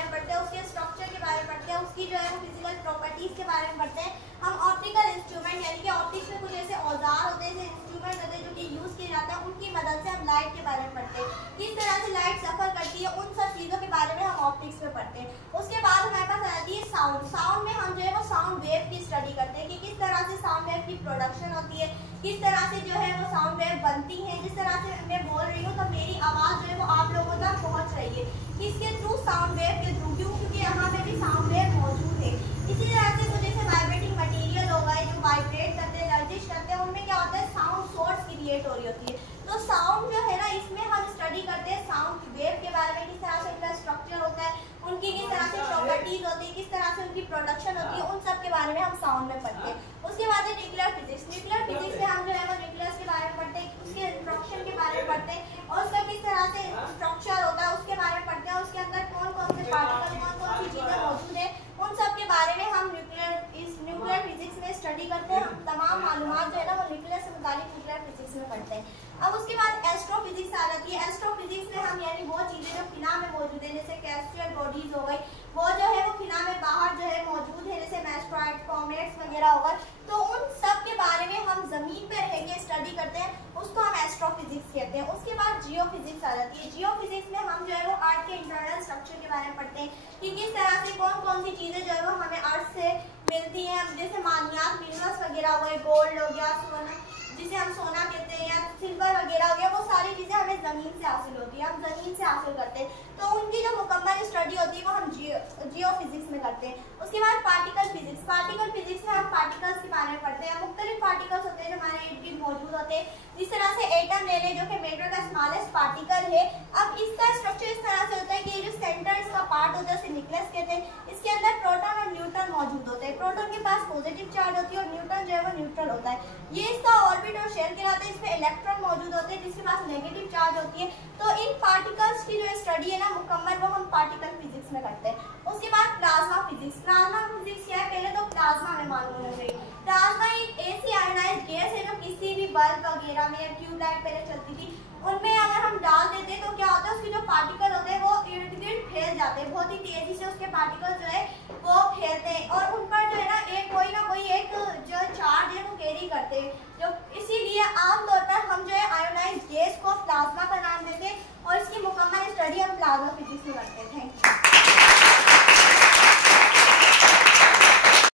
बारे में पढ़ते हैं, उसके स्ट्रक्चर के बारे में पढ़ते हैं, उसकी जो है वो फिजिकल प्रॉपर्टीज के बारे में पढ़ते हैं। हम ऑप्टिकल इंस्ट्रूमेंट यानी कि ऑप्टिक्स में कुछ ऐसे औजार होते हैं, जैसे इंस्ट्रूमेंट होते हैं जो कि यूज किए जाते हैं, उनकी मदद से हम लाइट के बारे में पढ़ते हैं, किस तरह से लाइट सफर करती है, उन सब चीज़ों के बारे में हम ऑप्टिक्स में पढ़ते हैं। उसके बाद हमारे पास आ जाती है साउंड। साउंड में हम जो है वो साउंड वेव की स्टडी करते हैं कि किस तरह से साउंड वेव की प्रोडक्शन होती है, किस तरह से जो है वो साउंड वेव बनती है। जिस तरह से मैं बोल रही हूँ तो मेरी आवाज़ जो है वो आप लोगों तक पहुँच रही है, किसके थ्रू? साउंड वेव के थ्रू। क्यों? क्योंकि यहाँ पे भी साउंड वेव मौजूद है। इसी तरह से कुछ जैसे वाइब्रेटिंग मटीरियल हो गए जो वाइब्रेट करते हैं, गर्दिश करते हैं, उनमें क्या होता है? साउंड सोर्स क्रिएट हो रही होती है। तो साउंड जो है ना, इसमें हम स्टडी करते हैं साउंड वेव के बारे में, किस तरह से उनका स्ट्रक्चर होता है, उनकी किस तरह से प्रॉपर्टीज होती है, किस तरह से उनकी प्रोडक्शन होती है, उन सब के बारे में हम साउंड में पढ़ते हैं। उसके बाद है न्यूक्लियर फिजिक्स। न्यूक्लियर फिजिक्स में हम जो है वो न्यूक्लियस के बारे में पढ़ते हैं, उसके इंट्रोडक्शन के बारे में पढ़ते हैं और उसका किस तरह से स्ट्रक्चर होता है उसके बारे में पढ़ते हैं, उसके अंदर कौन कौन से पार्टिकल, कौन कौन सी चीज़ें मौजूद है, उन सब के बारे में हम न्यूक्लियर फिजिक्स में स्टडी करते हैं। तमाम मालूमात जो है ना वो न्यूक्लियर से मुताबिक न्यूक्लियर फिजिक्स में पढ़ते हैं। अब उसके बाद एस्ट्रोफिजिक्स आ जाती है। एस्ट्रोफिजिक्स में हम यानी वो चीज़ें जो फिना में मौजूद है, जैसे कैस्ट्रियल बॉडीज हो गई, वो जो है वो फिना में बाहर जो है मौजूद है, जैसे एस्ट्रॉइड, कॉमेट्स वगैरह होगा, तो उन सब के बारे में हम जमीन पे रह के स्टडी करते हैं, उसको हम एस्ट्रोफिजिक्स कहते हैं। उसके बाद जियोफिजिक्स आ जाती है। जियोफिजिक्स में हम जो है वो अर्थ के इंटरनल स्ट्रक्चर के बारे में पढ़ते हैं कि किस तरह से कौन कौन सी चीज़ें जो है वो हमें अर्थ से मिलती हैं, जैसे मादनियात, मिनरल्स वगैरह हो गए, गोल्ड हो गया, सोना जिसे हम सोना कहते हैं, या सिल्वर वगैरह हो गया, वो सारी चीज़ें हमें ज़मीन से हासिल होती है, हम ज़मीन से हासिल करते हैं। तो उनकी जो मुकम्मल स्टडी होती है वो हम जियोफिजिक्स में करते हैं। उसके बाद पार्टिकल फिजिक्स। पार्टिकल फिजिक्स में हम पार्टिकल्स के बारे में पढ़ते हैं। मुख्तलिफ पार्टिकल्स होते हैं जो हमारे इर्द गिर्द मौजूद होते हैं। जिस तरह से एटम ले लें जो कि मैटर का स्मॉलेस्ट पार्टिकल है। अब इसका स्ट्रक्चर इस तरह से होता है कि ये जो सेंटर इसका पार्ट होता है उसे न्यूक्लियस कहते हैं। इसके अंदर प्रोटॉन और न्यूट्रॉन मौजूद होते हैं। प्रोटॉन के पास पॉजिटिव चार्ज होती है और न्यूट्रॉन जो है वो न्यूट्रल होता है। ये इसका ऑर्बिट और शेल कहलाता है। इसमें इलेक्ट्रॉन मौजूद होते हैं जिसके पास नेगेटिव चार्ज होती है। तो इन पार्टिकल्स की जो स्टडी है ना मुकम्मल, वो हम पार्टिकल फिजिक्स में करते हैं। उसके बाद प्लाज्मा फिजिक्स। प्लाज्मा फिजिक्स क्या है? पहले तो प्लाज्मा हमें मालूम होना चाहिए। प्लाज्मा एक ऐसी आयोनाइज्ड गैस है जो किसी भी बल्ब वगैरह में या ट्यूबलाइट पहले चलती थी, उनमें अगर हम डाल देते हैं तो क्या होता है, उसके जो पार्टिकल होते हैं वो इर्द गिर्द फैल जाते हैं, बहुत ही तेजी से उसके पार्टिकल जो है वो फैलते हैं और उन पर जो है ना कोई एक जो चार्ज है वो कैरी करते हैं। जो इसीलिए आमतौर पर हम जो है आयोनाइज्ड गैस को प्लाज्मा का नाम देते हैं और इसकी मुकम्मल स्टडी हम प्लाज्मा फिजिक्स में करते हैं।